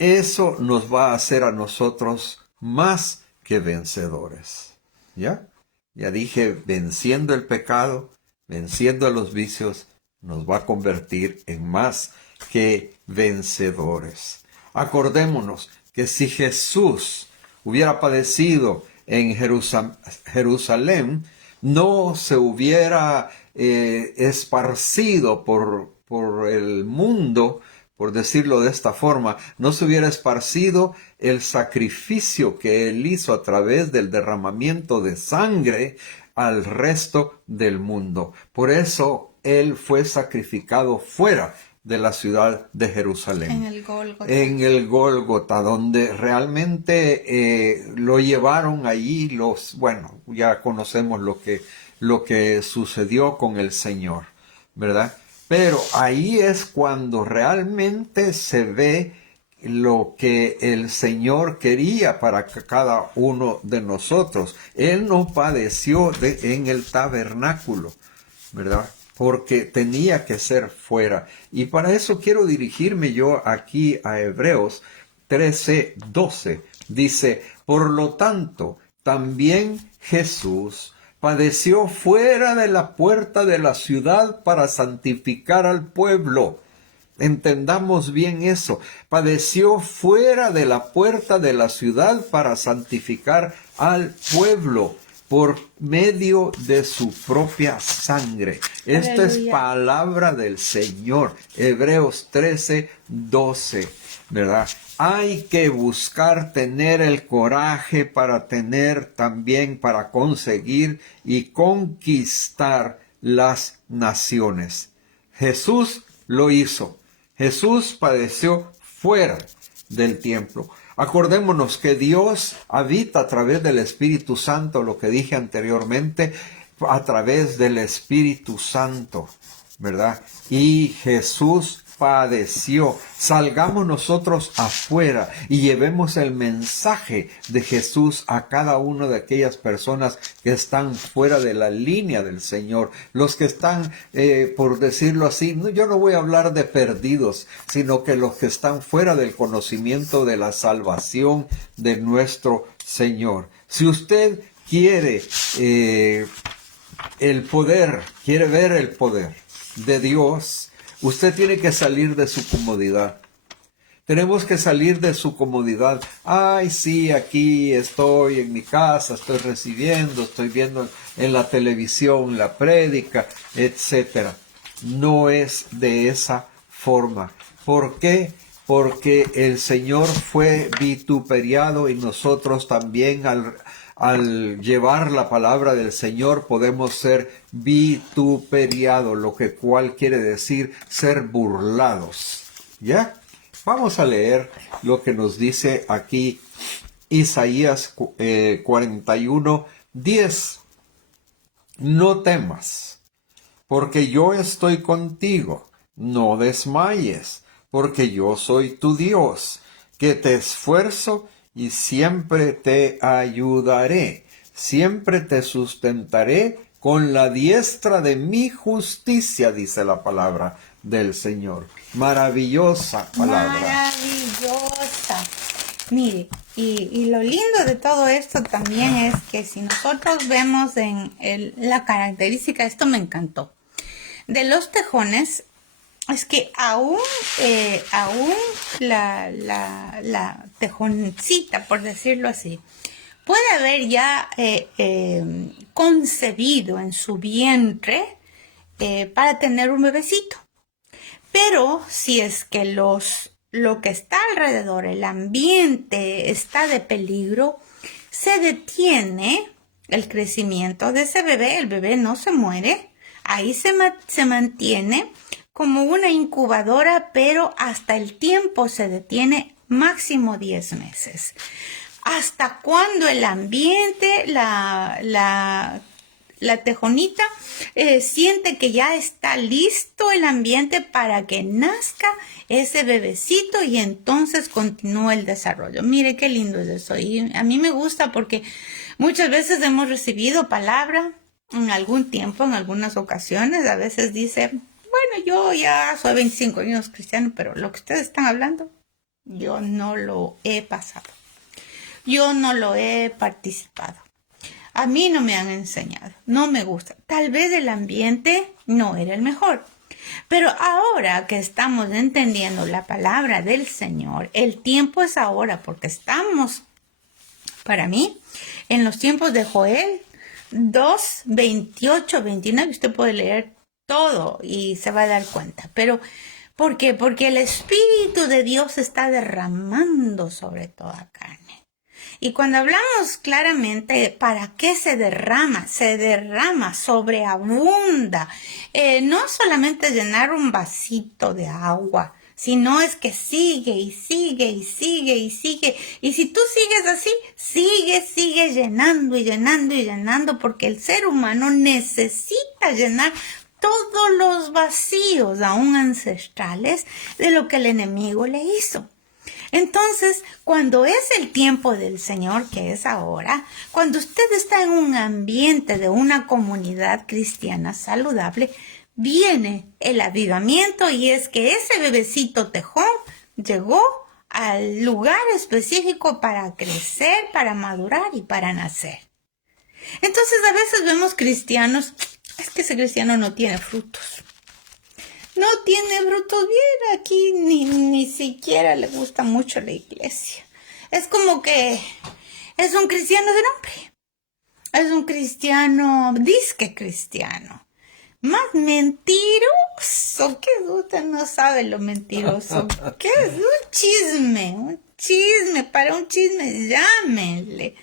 Eso nos va a hacer a nosotros más que vencedores. ¿Ya? Ya dije, venciendo el pecado, venciendo a los vicios, nos va a convertir en más que vencedores. Acordémonos que si Jesús hubiera padecido en Jerusalén, no se hubiera esparcido por el mundo, por decirlo de esta forma, no se hubiera esparcido el sacrificio que Él hizo a través del derramamiento de sangre al resto del mundo. Por eso Él fue sacrificado fuera de la ciudad de Jerusalén. En el Gólgota, donde realmente lo llevaron allí ya conocemos lo que sucedió con el Señor, ¿verdad? Pero ahí es cuando realmente se ve lo que el Señor quería para cada uno de nosotros. Él no padeció en el tabernáculo, ¿verdad? Porque tenía que ser fuera. Y para eso quiero dirigirme yo aquí a Hebreos 13:12. Dice, por lo tanto, también Jesús padeció fuera de la puerta de la ciudad para santificar al pueblo. Entendamos bien eso. Padeció fuera de la puerta de la ciudad para santificar al pueblo. por medio de su propia sangre. Esta es palabra del Señor. Hebreos 13:12, ¿verdad? Hay que buscar tener el coraje para tener también, para conseguir y conquistar las naciones. Jesús lo hizo. Jesús padeció fuera del templo. Acordémonos que Dios habita a través del Espíritu Santo, lo que dije anteriormente, a través del Espíritu Santo, ¿verdad? Y Jesús padeció. Salgamos nosotros afuera y llevemos el mensaje de Jesús a cada una de aquellas personas que están fuera de la línea del Señor. Los que están, por decirlo así, yo no voy a hablar de perdidos, sino que los que están fuera del conocimiento de la salvación de nuestro Señor. Si usted quiere el poder, quiere ver el poder de Dios, usted tiene que salir de su comodidad. Tenemos que salir de su comodidad. Ay, sí, aquí estoy en mi casa, estoy recibiendo, estoy viendo en la televisión la prédica, etc. No es de esa forma. ¿Por qué? Porque el Señor fue vituperiado y nosotros también al llevar la palabra del Señor podemos ser vituperiados, lo que cual quiere decir ser burlados. ¿Ya? Vamos a leer lo que nos dice aquí Isaías 41:10. No temas, porque yo estoy contigo. No desmayes, porque yo soy tu Dios, que te esfuerzo y siempre te ayudaré. Siempre te sustentaré con la diestra de mi justicia, dice la palabra del Señor. Maravillosa palabra. Maravillosa. Mire, y lo lindo de todo esto también es que si nosotros vemos en la característica, esto me encantó, de los tejones, es que aún la tejoncita, por decirlo así, puede haber ya concebido en su vientre para tener un bebecito. Pero si es que lo que está alrededor, el ambiente está de peligro, se detiene el crecimiento de ese bebé. El bebé no se muere, ahí se mantiene como una incubadora, pero hasta el tiempo se detiene, máximo 10 meses. Hasta cuando el ambiente, la tejonita siente que ya está listo el ambiente para que nazca ese bebecito y entonces continúa el desarrollo. Mire qué lindo es eso. Y a mí me gusta porque muchas veces hemos recibido palabra en algún tiempo, en algunas ocasiones. A veces dice, bueno, yo ya soy 25 años cristiano, pero lo que ustedes están hablando, yo no lo he pasado. Yo no lo he participado. A mí no me han enseñado, no me gusta. Tal vez el ambiente no era el mejor. Pero ahora que estamos entendiendo la palabra del Señor, el tiempo es ahora porque estamos, para mí, en los tiempos de Joel 2, 28, 29, usted puede leer todo y se va a dar cuenta. Pero, ¿por qué? Porque el Espíritu de Dios se está derramando sobre toda carne. Y cuando hablamos claramente, ¿para qué se derrama? Se derrama, sobreabunda. No solamente llenar un vasito de agua, sino es que sigue y sigue y sigue y sigue. Y si tú sigues así, sigue llenando y llenando y llenando, porque el ser humano necesita llenar todos los vacíos, aún ancestrales, de lo que el enemigo le hizo. Entonces, cuando es el tiempo del Señor, que es ahora, cuando usted está en un ambiente de una comunidad cristiana saludable, viene el avivamiento y es que ese bebecito tejón llegó al lugar específico para crecer, para madurar y para nacer. Entonces, a veces vemos cristianos, es que ese cristiano no tiene frutos. No tiene frutos, bien, aquí ni siquiera le gusta mucho la iglesia. Es como que es un cristiano de nombre. es un cristiano, disque cristiano. Más mentiroso, ¿qué es? Usted no sabe lo mentiroso. ¿Qué es? Un chisme, para un chisme, llámenle,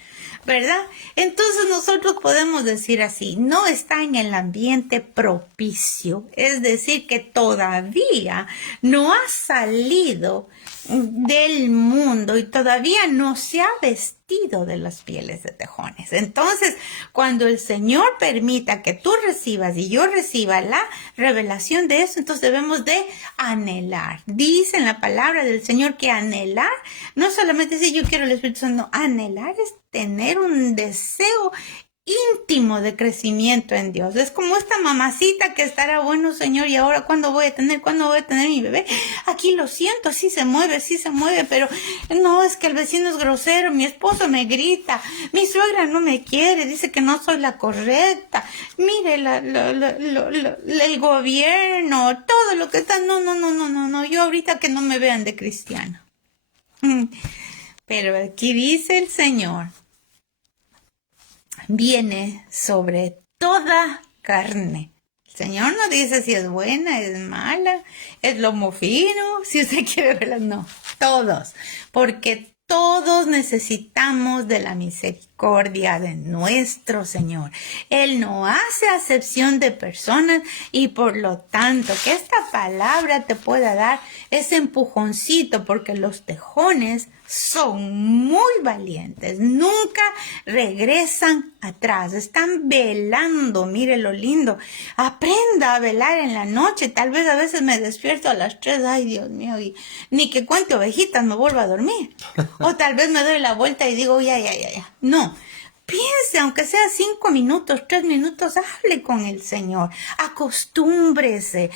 ¿verdad? Entonces nosotros podemos decir así, no está en el ambiente propicio, es decir, que todavía no ha salido del mundo y todavía no se ha vestido de las pieles de tejones. Entonces, cuando el Señor permita que tú recibas y yo reciba la revelación de eso, entonces debemos de anhelar. Dice en la palabra del Señor que anhelar no solamente decir yo quiero el Espíritu Santo, no, anhelar es tener un deseo íntimo de crecimiento en Dios. Es como esta mamacita que estará, bueno, Señor, ¿y ahora cuándo voy a tener mi bebé? Aquí lo siento, sí se mueve, pero no, es que el vecino es grosero, mi esposo me grita, mi suegra no me quiere, dice que no soy la correcta, mire el gobierno, todo lo que está, no, yo ahorita que no me vean de cristiana. Pero aquí dice el Señor, viene sobre toda carne. El Señor no dice si es buena, es mala, es lomo fino, si usted quiere verla, no, todos, porque todos necesitamos de la misericordia de nuestro Señor. Él no hace acepción de personas y por lo tanto que esta palabra te pueda dar ese empujoncito, porque los tejones son muy valientes, nunca regresan atrás, están velando, mire lo lindo, aprenda a velar en la noche, tal vez a veces me despierto a las 3, ay Dios mío, y ni que cuente ovejitas me vuelvo a dormir, o tal vez me doy la vuelta y digo ya, no. Piense, aunque sea 5 minutos, 3 minutos, hable con el Señor. Acostúmbrese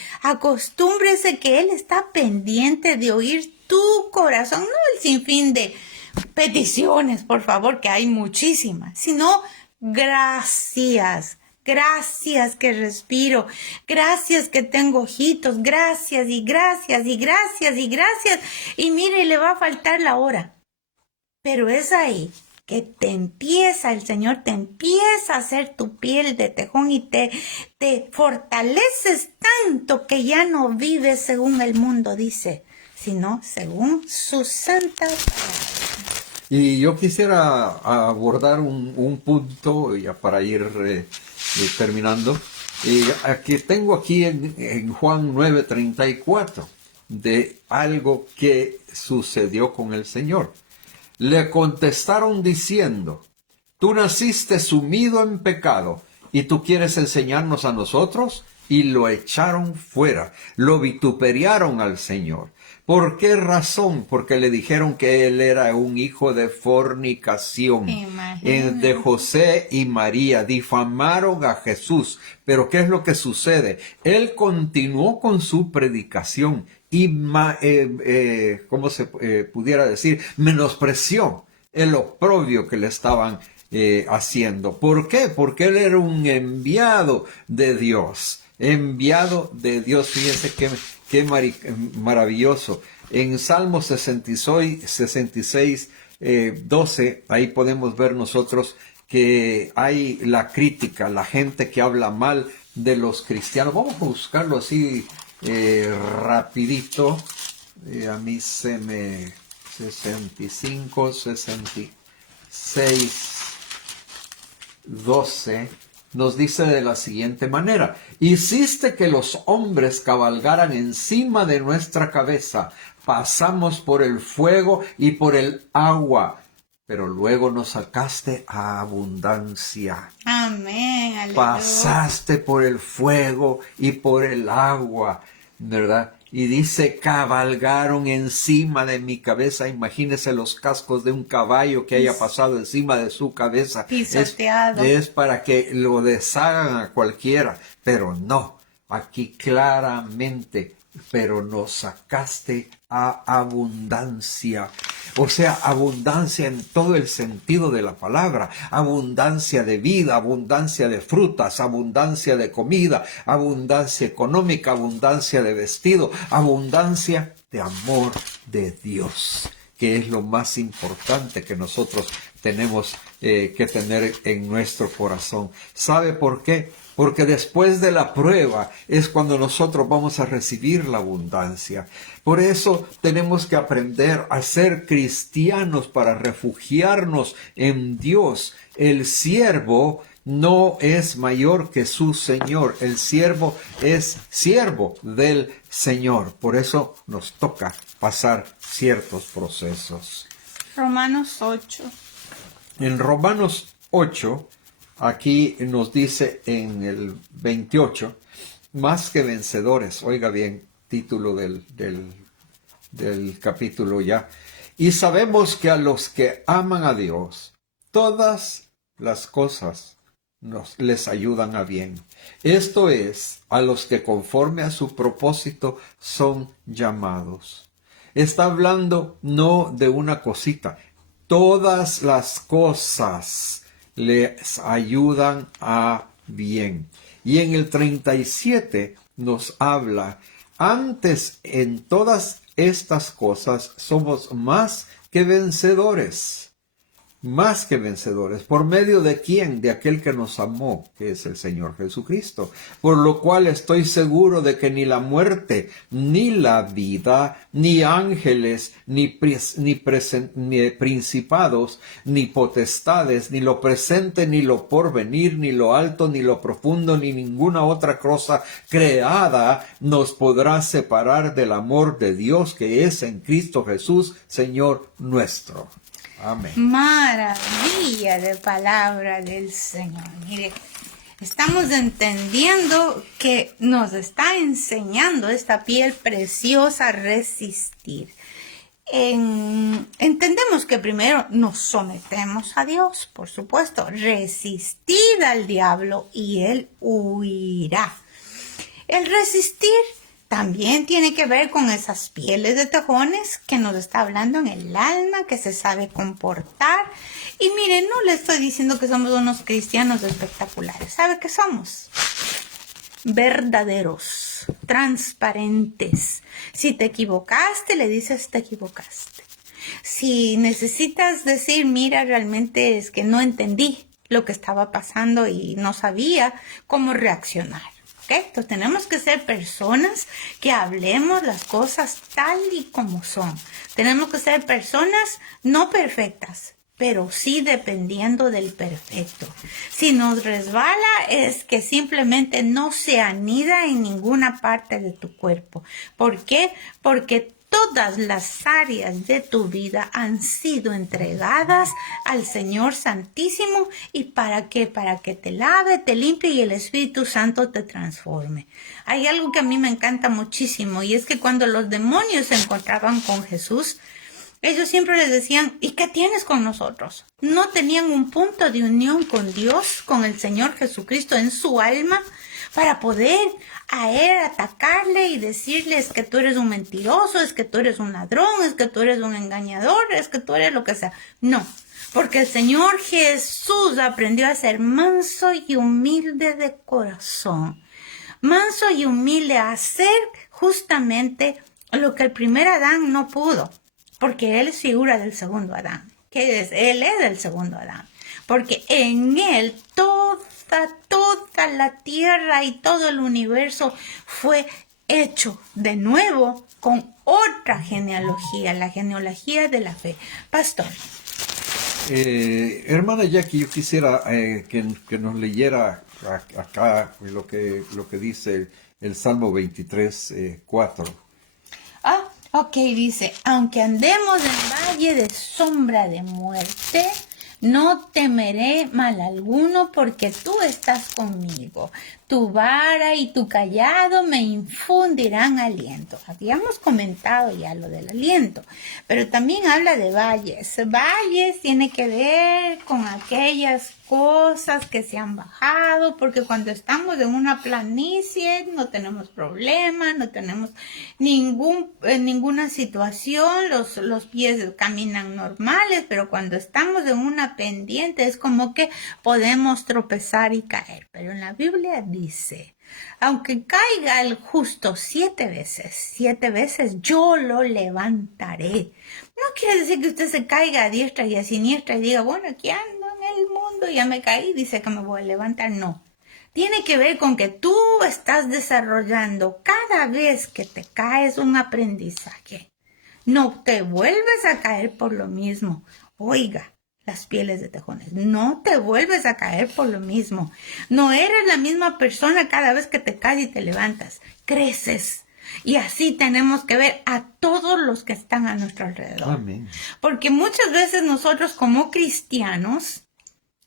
que Él está pendiente de oír tu corazón, no el sinfín de peticiones, por favor, que hay muchísimas, sino gracias que respiro, gracias que tengo ojitos, gracias, y mire, le va a faltar la hora, pero es ahí que el Señor te empieza a hacer tu piel de tejón y te fortaleces tanto que ya no vives según el mundo dice, sino según su santa palabra. Y yo quisiera abordar un punto ya para ir terminando. Aquí tengo aquí en Juan 9:34 de algo que sucedió con el Señor. Le contestaron diciendo, tú naciste sumido en pecado y tú quieres enseñarnos a nosotros, y lo echaron fuera, lo vituperiaron al Señor. ¿Por qué razón? Porque le dijeron que él era un hijo de fornicación, de José y María. Difamaron a Jesús. Pero ¿qué es lo que sucede? Él continuó con su predicación y, ¿cómo se pudiera decir? Menospreció el oprobio que le estaban haciendo. ¿Por qué? Porque él era un enviado de Dios. Fíjense qué maravilloso. En Salmo 66, 12, ahí podemos ver nosotros que hay la crítica, la gente que habla mal de los cristianos. Vamos a buscarlo así rapidito. A mí 65, 66, 12... nos dice de la siguiente manera, hiciste que los hombres cabalgaran encima de nuestra cabeza, pasamos por el fuego y por el agua, pero luego nos sacaste a abundancia. Amén, aleluya. Pasaste por el fuego y por el agua, ¿verdad? Y dice, cabalgaron encima de mi cabeza. Imagínese los cascos de un caballo que haya pasado encima de su cabeza. Pisoteado. Es para que lo deshagan a cualquiera. Pero no, aquí claramente, pero nos sacaste a abundancia. O sea, abundancia en todo el sentido de la palabra, abundancia de vida, abundancia de frutas, abundancia de comida, abundancia económica, abundancia de vestido, abundancia de amor de Dios, que es lo más importante que nosotros tenemos que tener en nuestro corazón. ¿Sabe por qué? Porque después de la prueba es cuando nosotros vamos a recibir la abundancia. Por eso tenemos que aprender a ser cristianos para refugiarnos en Dios. El siervo no es mayor que su Señor. El siervo es siervo del Señor. Por eso nos toca pasar ciertos procesos. Romanos 8. En Romanos 8, aquí nos dice en el 28, más que vencedores. Oiga bien, título del capítulo ya. Y sabemos que a los que aman a Dios, todas las cosas les ayudan a bien. Esto es, a los que conforme a su propósito son llamados. Está hablando no de una cosita. Todas las cosas les ayudan a bien. Y en el 37 nos habla, antes en todas estas cosas somos más que vencedores. Más que vencedores. ¿Por medio de quién? De aquel que nos amó, que es el Señor Jesucristo. Por lo cual estoy seguro de que ni la muerte, ni la vida, ni ángeles, ni principados, ni potestades, ni lo presente, ni lo porvenir, ni lo alto, ni lo profundo, ni ninguna otra cosa creada nos podrá separar del amor de Dios que es en Cristo Jesús, Señor nuestro. Amén. Maravilla de palabra del Señor. Mire, estamos entendiendo que nos está enseñando esta piel preciosa a resistir. Entendemos que primero nos sometemos a Dios, por supuesto. Resistid al diablo y él huirá. El resistir también tiene que ver con esas pieles de tejones que nos está hablando en el alma, que se sabe comportar. Y miren, no le estoy diciendo que somos unos cristianos espectaculares. ¿Sabe qué somos? Verdaderos, transparentes. Si te equivocaste, le dices te equivocaste. Si necesitas decir, mira, realmente es que no entendí lo que estaba pasando y no sabía cómo reaccionar. ¿Okay? Entonces tenemos que ser personas que hablemos las cosas tal y como son. Tenemos que ser personas no perfectas, pero sí dependiendo del perfecto. Si nos resbala es que simplemente no se anida en ninguna parte de tu cuerpo. ¿Por qué? Porque todas las áreas de tu vida han sido entregadas al Señor Santísimo. ¿Y para qué? Para que te lave, te limpie y el Espíritu Santo te transforme. Hay algo que a mí me encanta muchísimo y es que cuando los demonios se encontraban con Jesús, ellos siempre les decían, ¿y qué tienes con nosotros? No tenían un punto de unión con Dios, con el Señor Jesucristo en su alma, para poder a él atacarle y decirles que tú eres un mentiroso, es que tú eres un ladrón, es que tú eres un engañador, es que tú eres lo que sea. No, porque el Señor Jesús aprendió a ser manso y humilde de corazón. Manso y humilde a hacer justamente lo que el primer Adán no pudo, porque él es figura del segundo Adán. ¿Qué es? Él es el segundo Adán, porque en él toda la tierra y todo el universo fue hecho de nuevo con otra genealogía, la genealogía de la fe. Pastor. Hermana Jackie, yo quisiera que nos leyera acá lo que dice el Salmo 23, 4. Ok, dice, aunque andemos en valle de sombra de muerte, no temeré mal alguno porque tú estás conmigo. Tu vara y tu callado me infundirán aliento. Habíamos comentado ya lo del aliento, pero también habla de valles. Valles tiene que ver con aquellas cosas que se han bajado, porque cuando estamos en una planicie no tenemos problema, no tenemos ninguna situación, los pies caminan normales, pero cuando estamos en una una pendiente, es como que podemos tropezar y caer. Pero en la Biblia dice, aunque caiga el justo 7 veces yo lo levantaré. No quiere decir que usted se caiga a diestra y a siniestra y diga, bueno, aquí ando en el mundo, ya me caí, dice que me voy a levantar. No. Tiene que ver con que tú estás desarrollando cada vez que te caes un aprendizaje. No te vuelves a caer por lo mismo. Oiga, las pieles de tejones, no te vuelves a caer por lo mismo. No eres la misma persona cada vez que te caes y te levantas. Creces. Y así tenemos que ver a todos los que están a nuestro alrededor. Amén. Porque muchas veces nosotros como cristianos,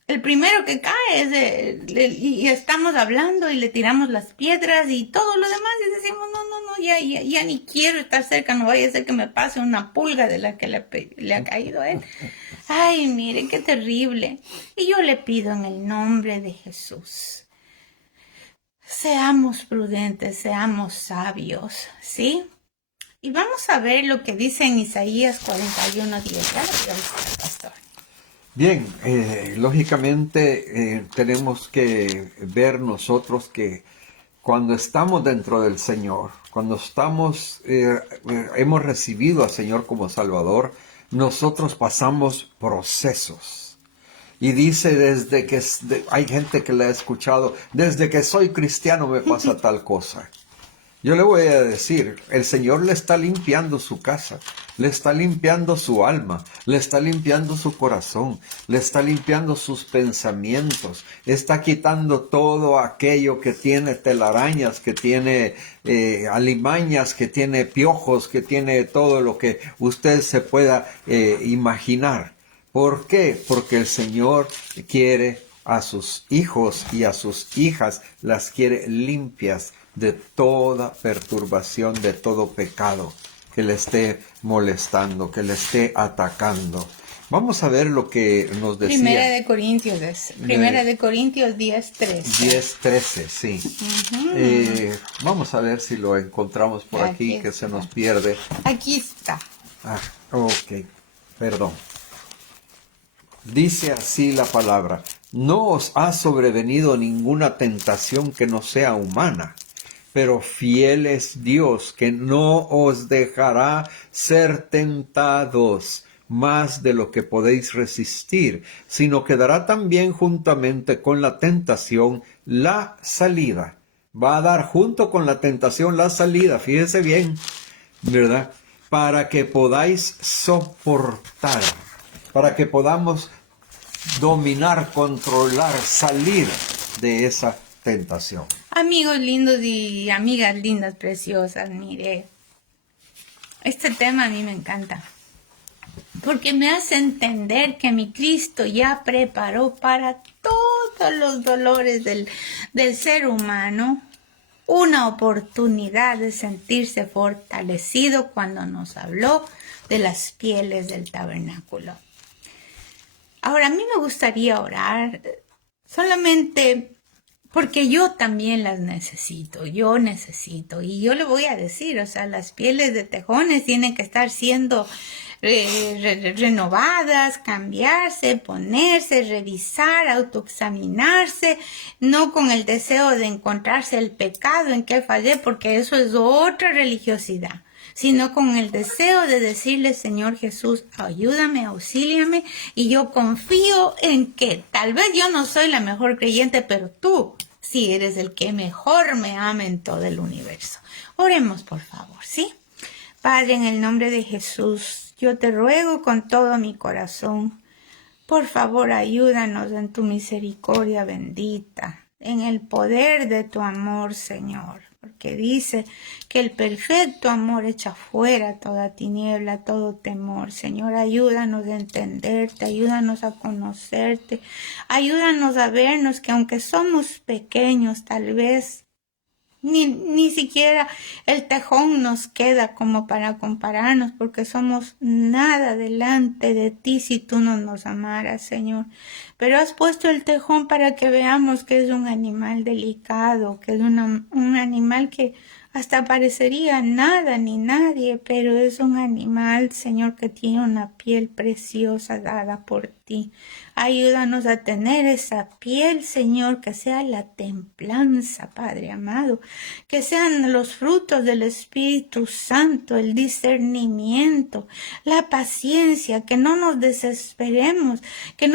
el primero que cae y estamos hablando y le tiramos las piedras y todo lo demás y decimos, no, ya ni quiero estar cerca, no vaya a ser que me pase una pulga de la que le ha caído a él. Ay, mire, qué terrible. Y yo le pido en el nombre de Jesús, seamos prudentes, seamos sabios, ¿sí? Y vamos a ver lo que dice en Isaías 41:10. Ya lo voy a buscar, pastor. Bien, lógicamente tenemos que ver nosotros que cuando estamos dentro del Señor, cuando hemos recibido al Señor como Salvador, nosotros pasamos procesos. Y dice hay gente que le ha escuchado, desde que soy cristiano me pasa tal cosa. Yo le voy a decir, el Señor le está limpiando su casa, le está limpiando su alma, le está limpiando su corazón, le está limpiando sus pensamientos, está quitando todo aquello que tiene telarañas, que tiene alimañas, que tiene piojos, que tiene todo lo que usted se pueda imaginar. ¿Por qué? Porque el Señor quiere a sus hijos y a sus hijas, las quiere limpias de toda perturbación, de todo pecado que le esté molestando, que le esté atacando. Vamos a ver lo que nos decía. Primera de Corintios 10:13. 10:13, sí. Uh-huh. Vamos a ver si lo encontramos por aquí que se nos pierde. Aquí está. Ok, perdón. Dice así la palabra: no os ha sobrevenido ninguna tentación que no sea humana, pero fiel es Dios, que no os dejará ser tentados más de lo que podéis resistir, sino que dará también juntamente con la tentación la salida. Va a dar junto con la tentación la salida, fíjese bien, ¿verdad? Para que podáis soportar, para que podamos dominar, controlar, salir de esa tentación. Amigos lindos y amigas lindas, preciosas, mire, este tema a mí me encanta, porque me hace entender que mi Cristo ya preparó para todos los dolores del ser humano una oportunidad de sentirse fortalecido cuando nos habló de las pieles del tabernáculo. Ahora, a mí me gustaría orar solamente porque yo también las necesito, y yo le voy a decir, o sea, las pieles de tejones tienen que estar siendo renovadas, cambiarse, ponerse, revisar, autoexaminarse, no con el deseo de encontrarse el pecado en que fallé, porque eso es otra religiosidad, sino con el deseo de decirle, Señor Jesús, ayúdame, auxíliame, y yo confío en que tal vez yo no soy la mejor creyente, pero tú sí eres el que mejor me ama en todo el universo. Oremos, por favor, ¿sí? Padre, en el nombre de Jesús, yo te ruego con todo mi corazón, por favor, ayúdanos en tu misericordia bendita, en el poder de tu amor, Señor. Porque dice que el perfecto amor echa fuera toda tiniebla, todo temor. Señor, ayúdanos a entenderte, ayúdanos a conocerte, ayúdanos a vernos que aunque somos pequeños, tal vez ni siquiera el tejón nos queda como para compararnos, porque somos nada delante de ti si tú no nos amaras, Señor. Pero has puesto el tejón para que veamos que es un animal delicado, que es un animal que Hasta parecería nada ni nadie, pero es un animal, Señor, que tiene una piel preciosa dada por ti. Ayúdanos a tener esa piel, Señor, que sea la templanza, Padre amado, que sean los frutos del Espíritu Santo, el discernimiento, la paciencia, que no nos desesperemos, que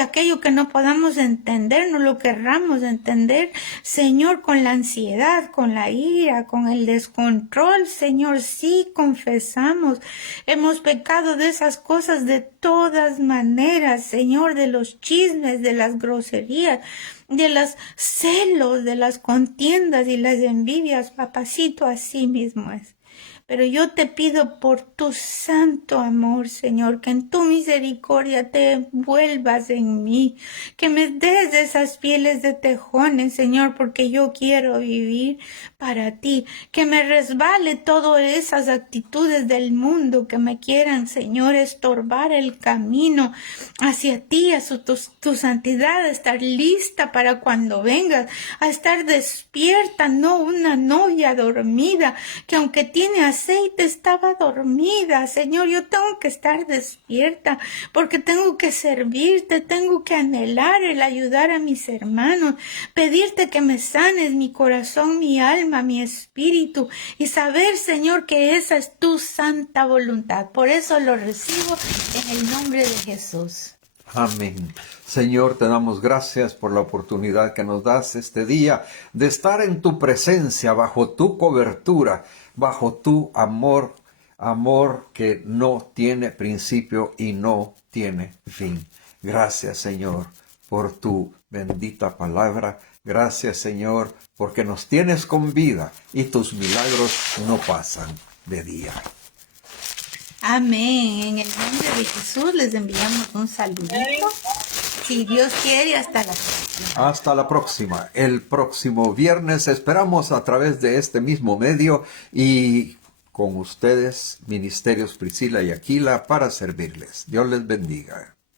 aquello que no podamos entender, no lo querramos entender, Señor, con la ansiedad, con la ira, con el descontrol, Señor, sí confesamos, hemos pecado de esas cosas de todas maneras, Señor, de los chismes, de las groserías, de los celos, de las contiendas y las envidias, papacito, así mismo es. Pero yo te pido por tu santo amor, Señor, que en tu misericordia te envuelvas en mí, que me des esas pieles de tejones, Señor, porque yo quiero vivir para ti, que me resbale todas esas actitudes del mundo que me quieran, Señor, estorbar el camino hacia ti, hacia tu santidad, a estar lista para cuando vengas, a estar despierta, no una novia dormida, que aunque tiene aceite estaba dormida. Señor, yo tengo que estar despierta porque tengo que servirte, tengo que anhelar el ayudar a mis hermanos, pedirte que me sanes mi corazón, mi alma, mi espíritu y saber, Señor, que esa es tu santa voluntad. Por eso lo recibo en el nombre de Jesús. Amén. Señor, te damos gracias por la oportunidad que nos das este día de estar en tu presencia, bajo tu cobertura, bajo tu amor, amor que no tiene principio y no tiene fin. Gracias, Señor, por tu bendita palabra. Gracias, Señor, porque nos tienes con vida y tus milagros no pasan de día. Amén. En el nombre de Jesús les enviamos un saludito. Si Dios quiere, hasta la próxima. Hasta la próxima. El próximo viernes esperamos a través de este mismo medio y con ustedes, Ministerios Priscila y Aquila, para servirles. Dios les bendiga.